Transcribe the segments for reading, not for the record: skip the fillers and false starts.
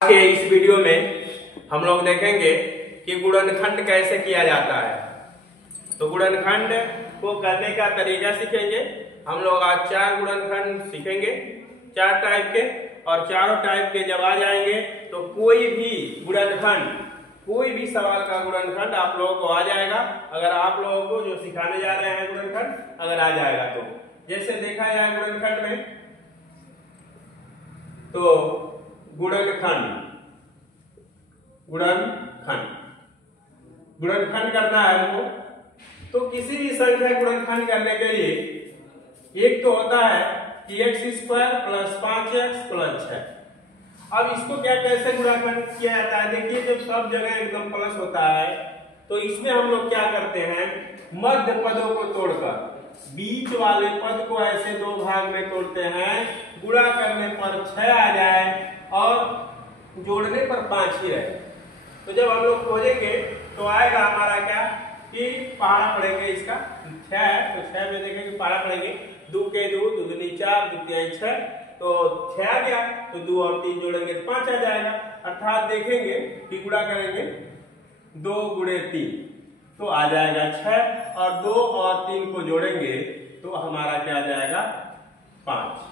के इस वीडियो में हम लोग देखेंगे कि गुणनखंड कैसे किया जाता है। तो गुणनखंड को करने का तरीका सीखेंगे। हम लोग आज 4 गुणनखंड सीखेंगे, 4 टाइप के, और चारों टाइप के जब आ जाएंगे तो कोई भी गुणनखंड, कोई भी सवाल का गुणनखंड आप लोगों को आ जाएगा। अगर आप लोगों को जो सिखाने जा रहे हैं गुणनखंड अगर आ जाएगा तो जैसे देखा जाए गुणनखंड में, तो गुणनखंड करना है हमको। तो किसी भी संख्या गुणनखंड करने के लिए एक तो होता है कि x² + 5x + 6। अब इसको क्या कैसे गुणनखंड किया जाता है, देखिए जब सब जगह एकदम प्लस होता है तो इसमें हम लोग क्या करते हैं, मध्य पदों को तोड़कर बीच वाले पद को ऐसे 2 भाग में तोड़ते हैं। गुणा करने पर 6 आ जाए और जोड़ने पर 5 ही रहे। तो जब हम लोग खोजेंगे तो आएगा हमारा क्या कि पहाड़ा पढ़ेंगे इसका 6 है, तो 6 में देखेंगे पहाड़ा पढ़ेंगे 2 के 2, 2 दूनी 4, 2 तिहाई 6, तो 6 आ गया। तो 2 और 3 जोड़ेंगे तो 5 आ जाएगा। अर्थात देखेंगे कि गुणा करेंगे 2 × 3 तो आ जाएगा 6, और 2 और 3 को जोड़ेंगे तो हमारा क्या आ जाएगा 5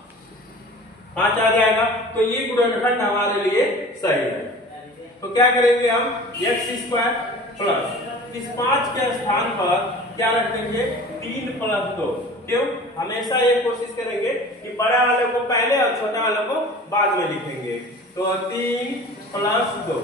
आ जाएगा। तो ये गुणनखंड हमारे लिए सही है। तो क्या करेंगे हम, x² प्लस इस 5 के स्थान पर क्या रख देंगे 3 + 2। क्यों, हमेशा ये कोशिश करेंगे कि बड़ा वाले को पहले और छोटा वाले को बाद में लिखेंगे। तो 3 + 2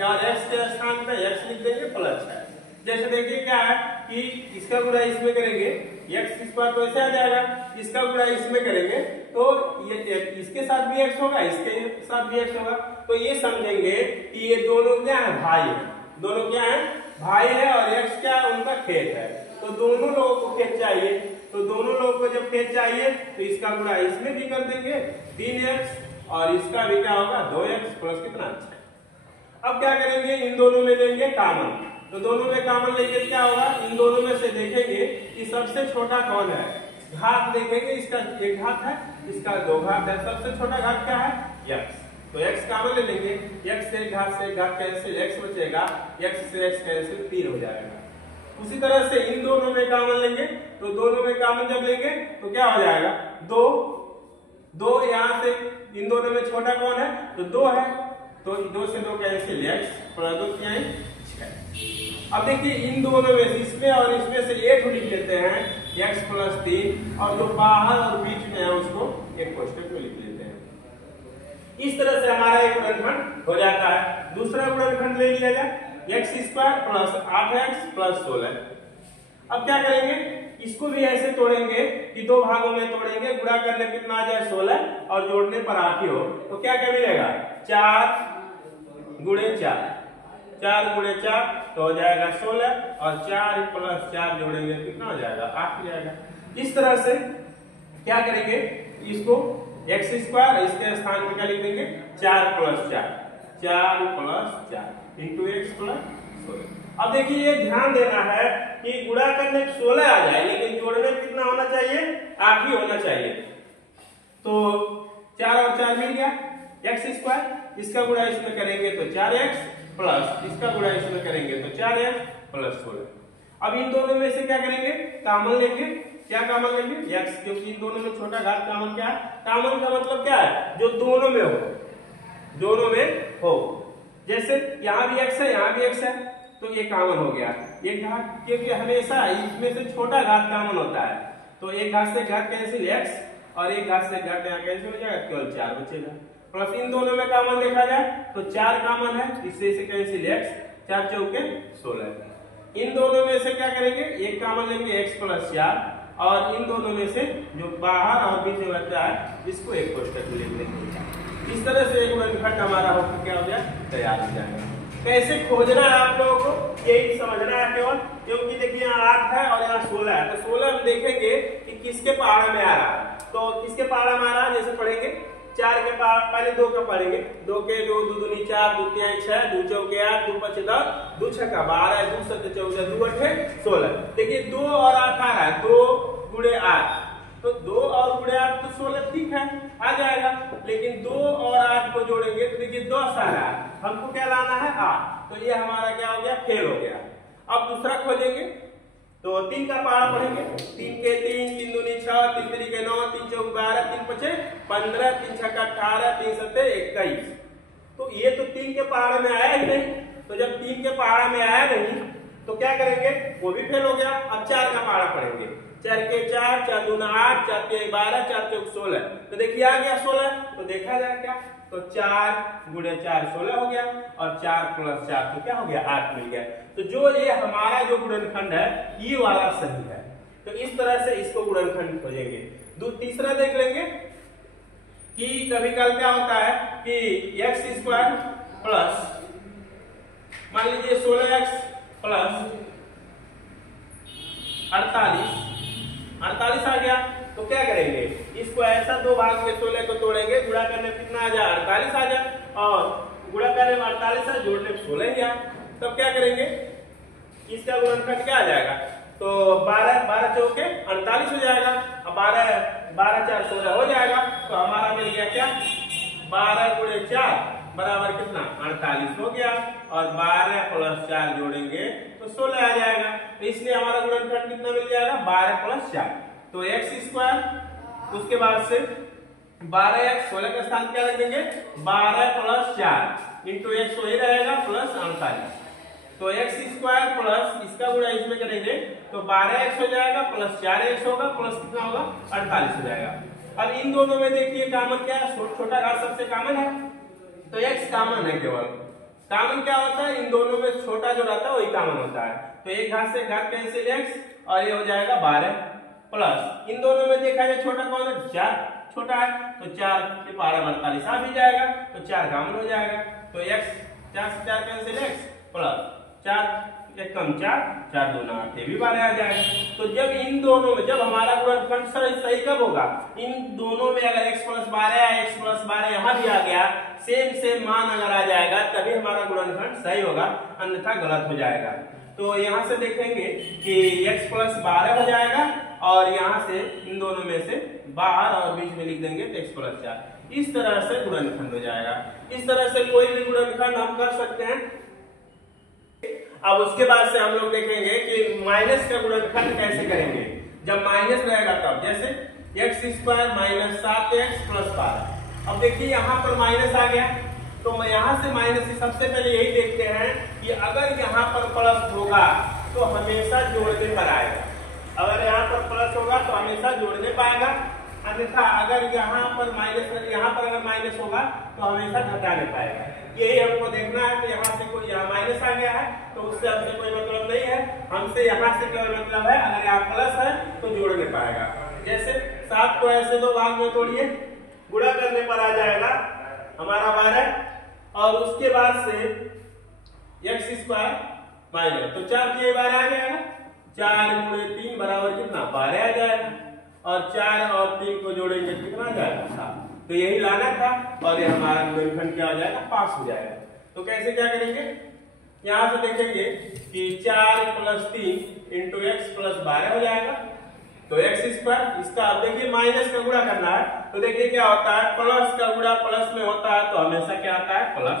या x के स्थान पे x लिख देंगे +6। जैसे देखिए क्या है कि इसका गुणा इसमें करेंगे, x² तो ऐसे आ जाएगा, इसका गुणा इसमें करेंगे तो ये इसके साथ भी x होगा, इसके साथ भी x होगा। तो ये समझेंगे कि ये दोनों क्या है, भाई है। दोनों क्या है, भाई है, और x क्या है, उनका खेत है। तो दोनों लोगों को खेत चाहिए, तो दोनों लोगों को जब खेत चाहिए तो इसका गुणा इसमें भी कर देंगे 3x, और इसका भी क्या होगा 2x प्लस कितना 6। अब क्या करेंगे, इन दोनों में लेंगे कॉमन। तो दोनों में कॉमन लेंगे क्या होगा, इन दोनों में से देखेंगे कि सबसे छोटा कौन है। घात देखेंगे, इसका 1 घात है, इसका 2 घात है, सबसे छोटा घात क्या है x। तो x कॉमन ले लेंगे, x से 1 घात से 1 घात कैंसिल, x बचेगा, x से x कैंसिल 3 हो जाएगा। उसी तरह से इन दोनों में कॉमन लेंगे, तो दोनों में कॉमन जब लेंगे तो क्या हो जाएगा 2 यहाँ से इन दोनों में छोटा कौन है, तो 2 है, तो 2 से 2 कैंसिल, x + 2 6। अब देखिए इन दोनों में से इसमें और इसमें से 1 लिख लेते हैं x + 3, और जो बाहर और बीच में है उसको एक कोष्ठक में लिख लेते हैं। इस तरह से हमारा एक गुणनखंड हो जाता है। दूसरा गुणनखंड ले लिया जाए x² + 8x + 16। अब क्या करेंगे, इसको भी ऐसे तोड़ेंगे कि 2 भागों में तोड़ेंगे, गुणा करने कितना आ जाए 16, और जोड़ने पर 8 ही हो। तो क्या क्या मिलेगा 4 × 4, 4 × 4 तो हो जाएगा 16, और 4 + 4 जोड़ेंगे कितना हो जाएगा 8 हो जाएगा। इस तरह से क्या करेंगे, इसको x² इसके स्थान में क्या लिख देंगे 4 + 4, 4 + 4 × x + 16। अब देखिए ये ध्यान देना है कि गुणा करने 16 आ जाए, लेकिन जोड़ने में कितना होना चाहिए 8 ही होना चाहिए। तो 4 और 4 मिल गया, x², इसका गुणा इसमें करेंगे तो 4x, प्लस इसका गुणा इसमें करेंगे तो 4x + 16। अब इन दोनों में से क्या करेंगे, कॉमन लेंगे। क्या कॉमन लेंगे, x, क्योंकि इन दोनों में छोटा घात कॉमन क्या है, कॉमन का मतलब क्या है, जो दोनों में हो, दोनों में हो। जैसे यहाँ भी x है, यहाँ भी x है, तो ये कॉमन हो गया एक घात, क्योंकि हमेशा इसमें से छोटा घात कॉमन होता है। तो एक घात से घात कैंसिल x, और एक घात से घात यहाँ कैंसिल हो जाएगा, केवल 4 बचेगा। प्लस इन दोनों में कॉमन देखा जाए तो 4 कॉमन है, इससे से कैंसिल x, 4 × 4 = 16। इन दोनों में से क्या करेंगे, एक कॉमन लेंगे x + 4, और इन दोनों में से जो बाहर और बीच में बचा है इसको एक कोष्ठक में लिख देंगे। इस तरह से एक गुणनखंड हमारा होकर क्या हो गया, तैयार हो जाएगा। कैसे खोजना है आप लोगों को, यही समझना है केवल, क्योंकि देखिए यहाँ 8 है और यहाँ 16 है। तो 16 हम देखेंगे कि किसके पहाड़ा में आ रहा है। तो किसके पहाड़ा में आ रहा है, जैसे पढ़ेंगे 4 के पहले 2 का पढ़ेंगे, 2 के 2, 2 दूनी 4, 2 तिहाई 6, 2 चौके 8, 2 पचे 10, 2 छक्का 12, 2 सत्ते 14, 2 अठे 16। देखिए 2 और 8 आ रहा है, 2 × 8 तो 2 और गुणे 8 तो 16 ठीक है आ जाएगा, लेकिन 2 और 8 को जोड़ेंगे तो देखिए 10 आ रहा है, हमको क्या लाना है 8, तो ये हमारा क्या हो गया फेल हो गया। अब दूसरा खोजेंगे तो 3 का पहाड़ा पढ़ेंगे, 3 के 3, 3 दूनी 6, 3 3 के 9, 3 चौक 12, 3 5 15, 3 6 18, 3 7 21। तो ये तो 3 के पहाड़े में आया ही नहीं, तो जब 3 के पहाड़ा में आया नहीं तो क्या करेंगे, वो भी फेल हो गया। अब 4 का पहाड़ा पढ़ेंगे, 4 के 4, 4 दूना 8, 4 के 12, 4 चौक 16, तो देखिए आ गया 16, तो देखा जाए क्या, तो 4 गुणे 4 16 हो गया, और 4 प्लस 4 तो क्या हो गया 8 मिल गया। तो जो ये हमारा जो गुणनखंड है ये वाला सही है, तो इस तरह से इसको गुणनखंड खोजेंगे। तीसरा देख लेंगे कि कभी कल क्या होता है कि x² प्लस मान लीजिए 16x प्लस 48 आ गया, तो क्या करेंगे, इसको ऐसा दो भाग में 16 को तोड़ेंगे, गुणा करने कितना आ जाए 48 आ जाए, और गुणा करने में 48 है, जोड़ने में 16 ही आ, तब क्या करेंगे, इसका गुणनखंड क्या आ जाएगा, तो 12 चौके 48 हो जाएगा, अब 12 4 16 हो जाएगा, तो हमारा मिल गया क्या 12 गुणे 4 बराबर कितना 48 हो गया, और 12 प्लस 4 जोड़ेंगे तो 16 आ जाएगा, तो इसलिए हमारा गुणनखंड कितना मिल जाएगा 12 प्लस 4, तो x², उसके बाद से 12x 16 का स्थान क्या रख देंगे 12 प्लस 4 इंटू x वही रहेगा प्लस 48, तो x² प्लस इसका गुणा इसमें करेंगे तो 12x हो जाएगा प्लस 4x होगा प्लस कितना होगा 48 हो जाएगा। अब इन दोनों में देखिए कामन क्या है, छोटा घात सबसे कामन है, तो x कामन है, केवल कामन क्या होता है इन दोनों में छोटा जो रहता है वही कामन होता है, तो एक घात से घात कैंसिल x, और ये हो जाएगा 12 प्लस इन दोनों में देखा जाए छोटा कौन है 4 छोटा है, तो 4 के 12 48 आ भी जाएगा, तो 4 कामन हो जाएगा, तो x 4 से 4 कैंसिल x प्लस 4 एक कम 4 4 दूना 8 ये भी 12 आ जाएगा। तो जब इन दोनों में जब हमारा गुणनखंड सही कब होगा, इन दोनों में अगर x प्लस 12 या x प्लस 12 यहाँ भी आ गया, सेम मान अगर आ जाएगा तभी हमारा गुणनखंड सही होगा, अन्यथा गलत हो जाएगा। तो यहाँ से देखेंगे कि x प्लस 12 हो जाएगा, और यहाँ से इन दोनों में से बाहर और बीच में लिख देंगे तो x प्लस 4, इस तरह से गुणनखंड हो जाएगा। इस तरह से कोई भी गुणनखंड हम कर सकते हैं। अब उसके बाद से हम लोग देखेंगे कि माइनस का गुणनखंड कैसे करेंगे, जब माइनस रहेगा तब, जैसे x² माइनस 7x प्लस 12। अब देखिए यहाँ पर माइनस आ गया, तो मैं यहाँ से माइनस सबसे पहले यही देखते हैं कि अगर यहाँ पर प्लस होगा तो हमेशा जोड़ने पर आएगा, अगर यहाँ पर प्लस होगा तो हमेशा जोड़ने पाएगा, अन्यथा अगर यहाँ पर अगर माइनस होगा तो हमेशा घटाने पाएगा। यही हमको देखना है, तो यहाँ से कोई यहाँ माइनस आ गया है तो उससे हमसे कोई मतलब नहीं है, हमसे यहाँ से केवल मतलब है अगर यहाँ प्लस है तो जोड़ने पाएगा। जैसे 7 को ऐसे दो भाग में तोड़िए, गुणा करने पर आ जाएगा हमारा 12, और उसके बाद से x² माइनस, तो 4 के 12 आ जाएगा, 4 गुणे 3 बराबर कितना 12 आ जाएगा, और 4 और 3 को जोड़ेंगे कितना आ जाएगा 7, तो यही लाना था, और ये हमारा गुणनखंड क्या हो जाएगा पास हो जाएगा। तो कैसे क्या करेंगे, यहाँ से देखेंगे कि 4 प्लस 3 इंटू x प्लस 12 हो जाएगा, तो x², इसका अब देखिए माइनस का गुणा करना है, तो देखिए क्या होता है प्लस का गुणा प्लस में होता है तो हमेशा क्या आता है प्लस,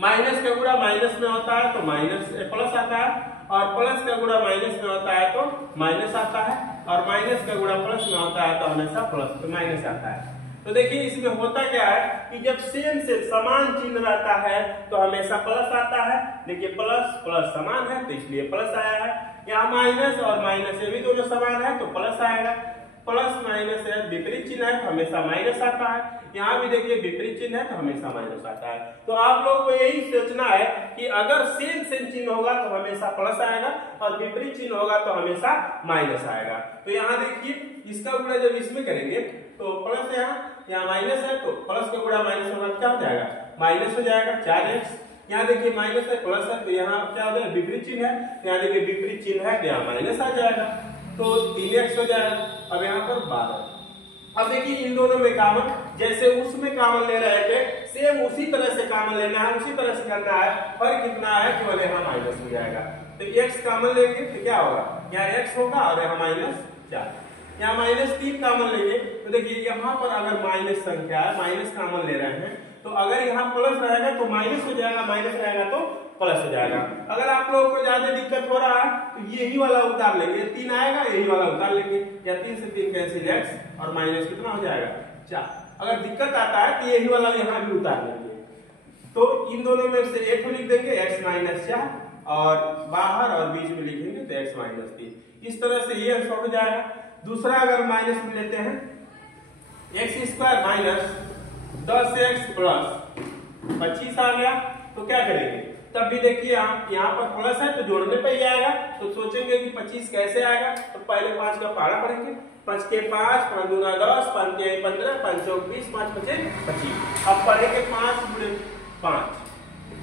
माइनस का गुणा माइनस में होता है तो माइनस प्लस आता है, और प्लस का गुणा माइनस में होता है तो माइनस आता है, और माइनस का गुणा प्लस में होता है तो हमेशा प्लस तो माइनस आता है। तो देखिए इसमें होता क्या है कि जब सेम समान चिन्ह रहता है तो हमेशा प्लस आता है, देखिए प्लस प्लस समान है तो इसलिए प्लस आया है, यहाँ माइनस और माइनस ये भी दोनों समान है तो प्लस आएगा, प्लस माइनस है विपरीत चिन्ह है तो हमेशा माइनस आता है, यहाँ भी देखिए विपरीत चिन्ह है तो हमेशा माइनस आता है। तो आप लोग को यही सोचना है कि अगर सेम चिन्ह होगा तो हमेशा प्लस आएगा, और विपरीत चिन्ह होगा तो हमेशा माइनस आएगा। तो यहाँ देखिए इसका गुणा जब इसमें करेंगे तो प्लस, यहाँ माइनस है तो प्लस का गुणा माइनस होगा क्या हो जाएगा माइनस हो जाएगा 4x, यहाँ देखिए माइनस है प्लस है तो यहाँ क्या हो जाएगा विपरीत चिन्ह है, यहाँ देखिए विपरीत चिन्ह है तो यहाँ माइनस आ जाएगा, तो 3x हो जाएगा। अब यहाँ पर 12, अब देखिए इन दोनों में कामन, जैसे उसमें कामन ले रहे थे सेम उसी तरह से कामन लेना है, उसी तरह से करना है, फर्क कितना है केवल यहाँ माइनस हो जाएगा, तो x कामन लेंगे तो क्या होगा यहाँ x होगा और यहाँ -4, यहाँ -3 कॉमन लेंगे तो देखिए यहाँ पर अगर माइनस संख्या है, माइनस कॉमन ले रहे हैं, तो अगर यहाँ प्लस रहेगा तो माइनस हो जाएगा, माइनस रहेगा तो प्लस हो जाएगा। अगर आप लोगों को ज्यादा दिक्कत हो रहा है तो यही वाला उतार लेंगे, 3 आएगा यही वाला उतार लेंगे, या 3 से 3 कैंसिल, x और माइनस कितना हो जाएगा 4। अगर दिक्कत आता है तो यही वाला यहाँ भी उतार लेंगे। तो इन दोनों में से एक को लिख देंगे x माइनस 4 और बाहर और बीच में लिखेंगे तो x माइनस 3। इस तरह से ये आंसर हो जाएगा। दूसरा अगर माइनस में लेते हैं x square minus 10x plus 25 आ गया, तो क्या करेंगे, तब भी देखिए आप यहाँ पर प्लस है तो जोड़ने पे ही आएगा, तो सोचेंगे कि 25 कैसे आएगा, तो पहले 5 का पहाड़ा पढ़ेंगे, 5 के 5, 5 दूना 10, 5 के 15, 5 चौक 20, 5 पचे 25। अब पढ़ेंगे 5 गुणे 5,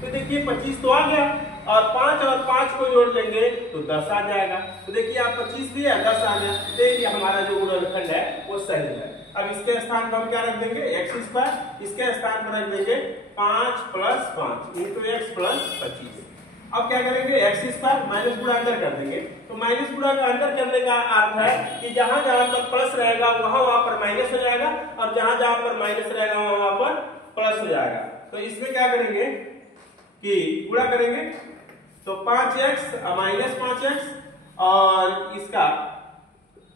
तो देखिए 25 तो आ गया, और 5 और 5 को जोड़ लेंगे तो 10 आ जाएगा। तो देखिए आप 25 भी है 10 आ गया, तो ये हमारा जो गुणनखंड है वो सही है। अब इसके स्थान पर हम क्या रख देंगे, x स्क्वायर, इसके स्थान पर रख देंगे 5 प्लस 5 इंटू x प्लस 25। अब क्या करेंगे, x स्क्वायर माइनस गुणा अंदर कर देंगे, तो माइनस गुणा का अंदर करने का अर्थ है कि जहां जहां पर प्लस रहेगा वहां पर माइनस हो जाएगा, और जहां जहां पर माइनस रहेगा वहां पर प्लस हो जाएगा। तो इसमें क्या करेंगे कि गुणा करेंगे, तो 5x माइनस 5x और इसका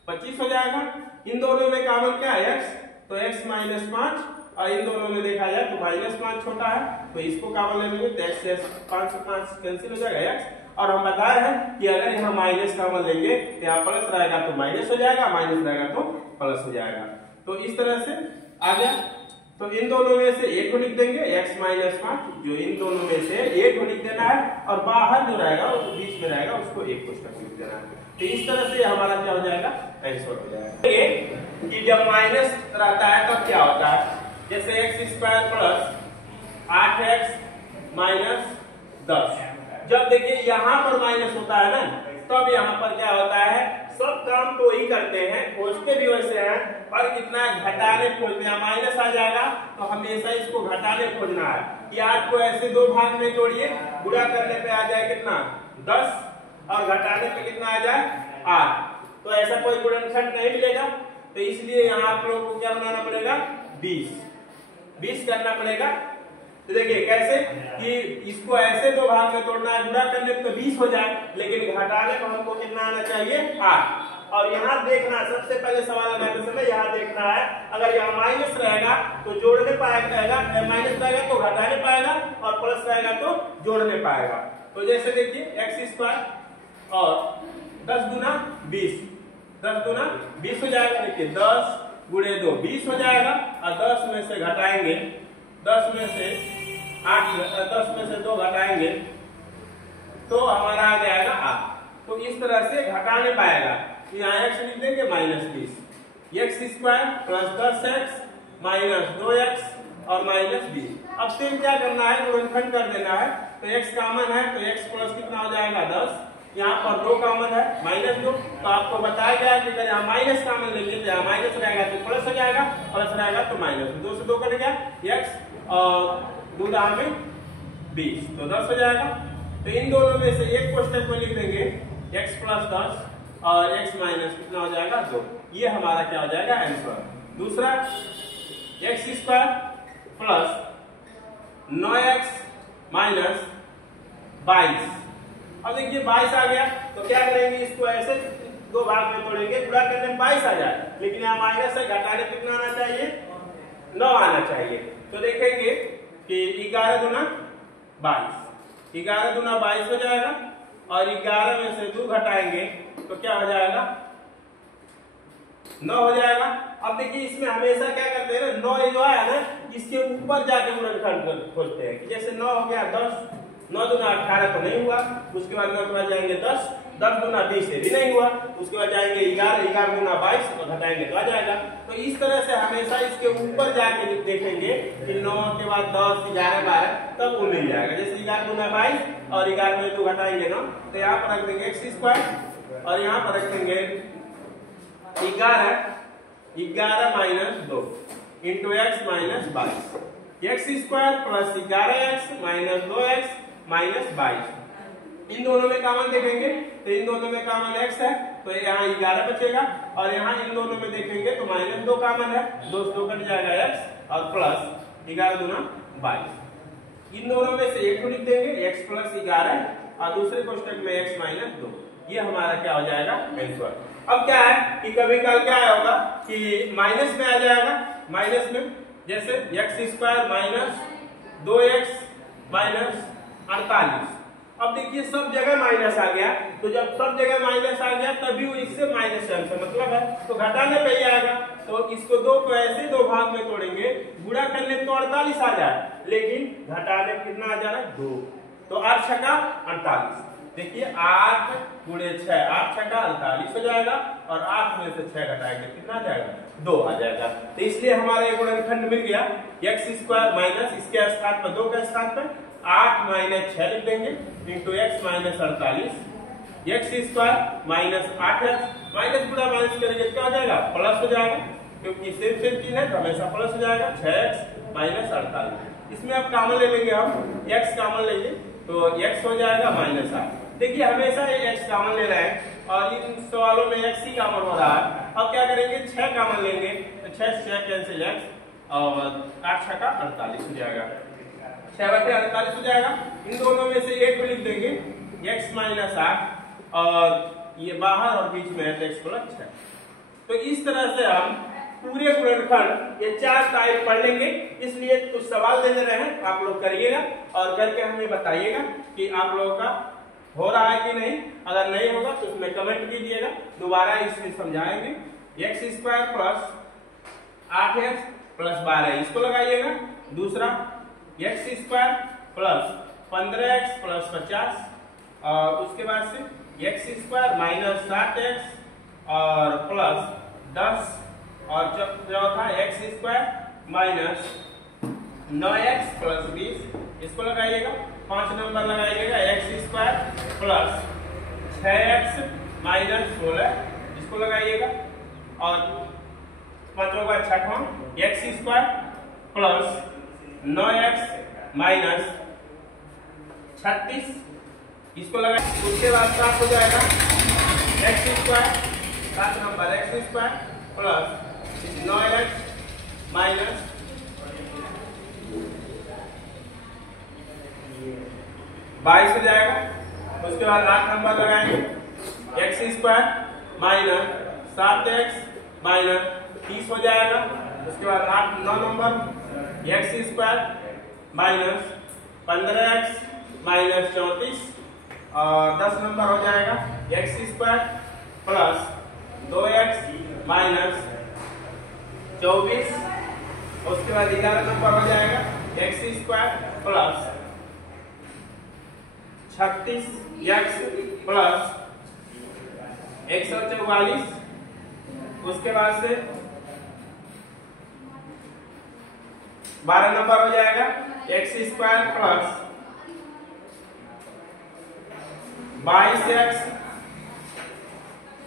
25 हो जाएगा। इन दोनों में कॉमन क्या है x, तो x माइनस 5, और इन दोनों में देखा जाए तो माइनस 5 छोटा है, तो इसको कॉमन ले लेंगे तो x से 5 से 5 कैंसिल हो जाएगा x। और हम बताए हैं कि अगर यहाँ माइनस कॉमन लेंगे तो यहाँ प्लस रहेगा तो माइनस हो जाएगा, माइनस रहेगा तो प्लस हो जाएगा। तो इस तरह से आ गया। तो इन दोनों में से एक को लिख देंगे x माइनस 5, जो इन दोनों में से एक को लिख देना है, और बाहर जो रहेगा वो बीच में रहेगा उसको एक कोष्ठक लिख देना है। तो इस तरह से हमारा क्या हो जाएगा, आंसर हो जाएगा। कि जब माइनस रहता है तब क्या होता है, जैसे x square plus 8x minus 10, जब देखिए यहाँ पर माइनस होता है ना, तब यहाँ पर क्या होता है, सब काम तो वही करते हैं, खोजते भी वैसे हैं, पर कितना घटाने खोजते हैं। माइनस आ जाएगा तो हमेशा इसको घटाने खोजना है कि 8 को ऐसे दो भाग में तोड़िए, गुणा करने पे आ जाए कितना 10, और घटाने पे कितना आ जाए 8। तो ऐसा कोई गुणनखंड नहीं मिलेगा, तो इसलिए यहाँ आप लोगों को क्या बनाना पड़ेगा, 20 करना पड़ेगा। तो देखिए कैसे कि इसको ऐसे दो भाग में तोड़ना है, गुणा करने पे तो 20 हो जाए, लेकिन घटाने पर हमको कितना आना चाहिए 8। और यहाँ देखना, सबसे पहले सवाल लगाते समय यहाँ देखना है, अगर यहाँ माइनस रहेगा तो जोड़ने पाएगा, माइनस रहेगा तो घटाने पाएगा, और प्लस रहेगा तो जोड़ने पाएगा। तो जैसे देखिए x स्क्वायर और 10 गुना 20, 10 गुना 20 हो जाएगा। देखिए 10 गुणे 2 20 हो जाएगा, और 10 में से घटाएंगे, 10 में से 8, 10 में से 2 घटाएंगे तो हमारा आ जाएगा 8। तो इस तरह से घटाने पाएगा, यहाँ x लिख देंगे minus 20, x square plus 10x minus 2x और माइनस 20। अब सेम क्या करना है, गुणनखंड कर देना है। तो x कॉमन है तो x प्लस कितना हो जाएगा 10, यहाँ पर 2 कॉमन है माइनस 2, तो आपको बताया गया कि अगर यहाँ माइनस कॉमन लेंगे तो यहाँ माइनस रहेगा तो प्लस हो जाएगा, प्लस रहेगा तो माइनस, 2 से 2 कट गया x और 2 में 20, तो 10 हो जाएगा। तो इन दोनों में से एक कोष्ठक में लिख देंगे x प्लस 10 और x माइनस कितना हो जाएगा 2। ये हमारा क्या हो जाएगा आंसर। दूसरा x square plus 9x minus 22। अब देखिए 22 आ गया, तो क्या करेंगे, इसको ऐसे दो भाग में तोड़ेंगे, गुणा करने में 22 आ जाए, लेकिन यहाँ माइनस है, घटाने कितना आना चाहिए 9 आना चाहिए। तो देखेंगे कि 11 गुना 22, 11 गुना 22 हो जाएगा, और 11 में से 2 घटाएंगे तो क्या हो जाएगा 9 हो जाएगा। अब देखिए इसमें हमेशा क्या करते हैं ना, 9 जो है ना इसके ऊपर जाके गुणनखंड खोजते हैं। जैसे 9 हो गया 10, 9 दूना 18 तो नहीं हुआ, उसके बाद 9 के बाद जाएंगे 10, 10 गुना 20 से भी नहीं हुआ, उसके बाद जाएंगे 11, 11 गुना 22 तो घटाएंगे तो आ जाएगा। तो इस तरह से हमेशा इसके ऊपर जाके देखेंगे कि 9 के बाद 10, 11, 12 तब वो मिल जाएगा। जैसे 11 गुना 22 और 11 में 2 घटाएंगे ना, तो यहाँ पर रख देंगे x स्क्वायर, और यहाँ पर रख देंगे 11 minus 2 into x minus 22, x square plus 11x minus 2x minus 22। इन दोनों में कॉमन देखेंगे तो इन दोनों में कॉमन x है, तो यहाँ 11 बचेगा और यहाँ इन दोनों में देखेंगे तो -2 कॉमन है, 2 से 2 कट जाएगा x और प्लस 11 दूना 22। इन दोनों में से एक को लिख देंगे x प्लस 11 और दूसरे कोष्टक में x माइनस 2। ये हमारा क्या हो जाएगा आंसर। अब क्या है कि कभी कल क्या होगा कि माइनस में आ जाएगा, माइनस में जैसे x² माइनस 2x माइनस 48। अब देखिए सब जगह माइनस आ गया, तो जब सब जगह माइनस आ गया तभी वो इससे माइनस टर्म से मतलब है, तो घटाने पे ही आएगा। तो इसको 2 को ऐसे 2 भाग में तोड़ेंगे, गुणा करने तो 48 आ जाए, लेकिन घटाने कितना आ जा रहा है 2, तो 8 छक्का 48। देखिए 8 गुणे 6, 8 छक्का 48 हो जाएगा और 8 में से 6 घटाएंगे कितना आ जाएगा 2 आ जाएगा। तो इसलिए हमारा एक गुणनखंड मिल गया x² माइनस इसके स्थान पर 2 के स्थान पर 8 माइनस 6 लिख देंगे into x minus 48, x² minus 8x minus गुणा माइनस करेंगे क्या हो जाएगा प्लस हो जाएगा, क्योंकि सेम चीज है तो हमेशा प्लस हो जाएगा 6x माइनस 48। इसमें अब कॉमन ले लेंगे, हम x कॉमन लेंगे तो x हो जाएगा माइनस 8। देखिए हमेशा ये x कॉमन ले रहे हैं और इन सवालों में x ही कॉमन हो रहा है। अब क्या करेंगे 6 कॉमन लेंगे तो 6 से 6 कैंसिल x और 8 छक्का 48 हो जाएगा, 6/48 हो जाएगा। इन दोनों में से एक को लिख देंगे x माइनस 8 और ये बाहर और बीच में है तो x प्लस 6। तो इस तरह से हम पूरे गुणनखंड ये 4 टाइप पढ़ लेंगे। इसलिए कुछ सवाल दे रहे हैं, आप लोग करिएगा और करके हमें बताइएगा कि आप लोगों का हो रहा है कि नहीं। अगर नहीं होगा तो उसमें कमेंट कीजिएगा, दोबारा इसमें समझाएंगे। x² प्लस 8x प्लस 12 इसको लगाइएगा। दूसरा x² प्लस 15x प्लस 50 और उसके बाद से x² माइनस 7x और प्लस 10 और चौथा x² माइनस 9x प्लस 20 इसको लगाइएगा। 5 नंबर लगाइएगा x² प्लस 6x माइनस 16 इसको लगाइएगा और पांचों का छठवां x² प्लस 9x माइनस 36 इसको लगाए। उसके बाद 7 हो जाएगा x², 7 number x² plus 9x minus 22 हो जाएगा। उसके बाद 8 नंबर लगाएंगे x² माइनस 7x माइनस 30 हो जाएगा। उसके बाद 9 number x² minus 15x minus 34 और 10 नंबर हो जाएगा x² प्लस 2x माइनस 24। उसके बाद 11 नंबर हो जाएगा x² प्लस 36x प्लस 144। उसके बाद से 12 नंबर हो जाएगा x² प्लस 22x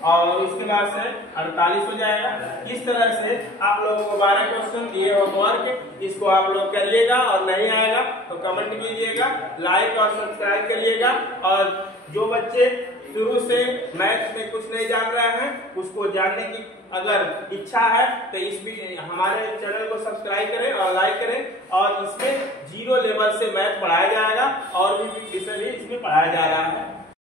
और उसके बाद से 48 हो जाएगा। इस तरह से आप लोगों को 12 क्वेश्चन दिए होमवर्क, इसको आप लोग करिएगा और नहीं आएगा तो कमेंट कीजिएगा, लाइक और सब्सक्राइब करिएगा। और जो बच्चे शुरू से मैथ्स में कुछ नहीं जान रहे हैं उसको जानने की अगर इच्छा है तो हमारे चैनल को सब्सक्राइब करें और लाइक करें। और इसमें 0 लेवल से मैथ पढ़ाया जाएगा और भी विषय भी इसमें पढ़ाया जा रहा है।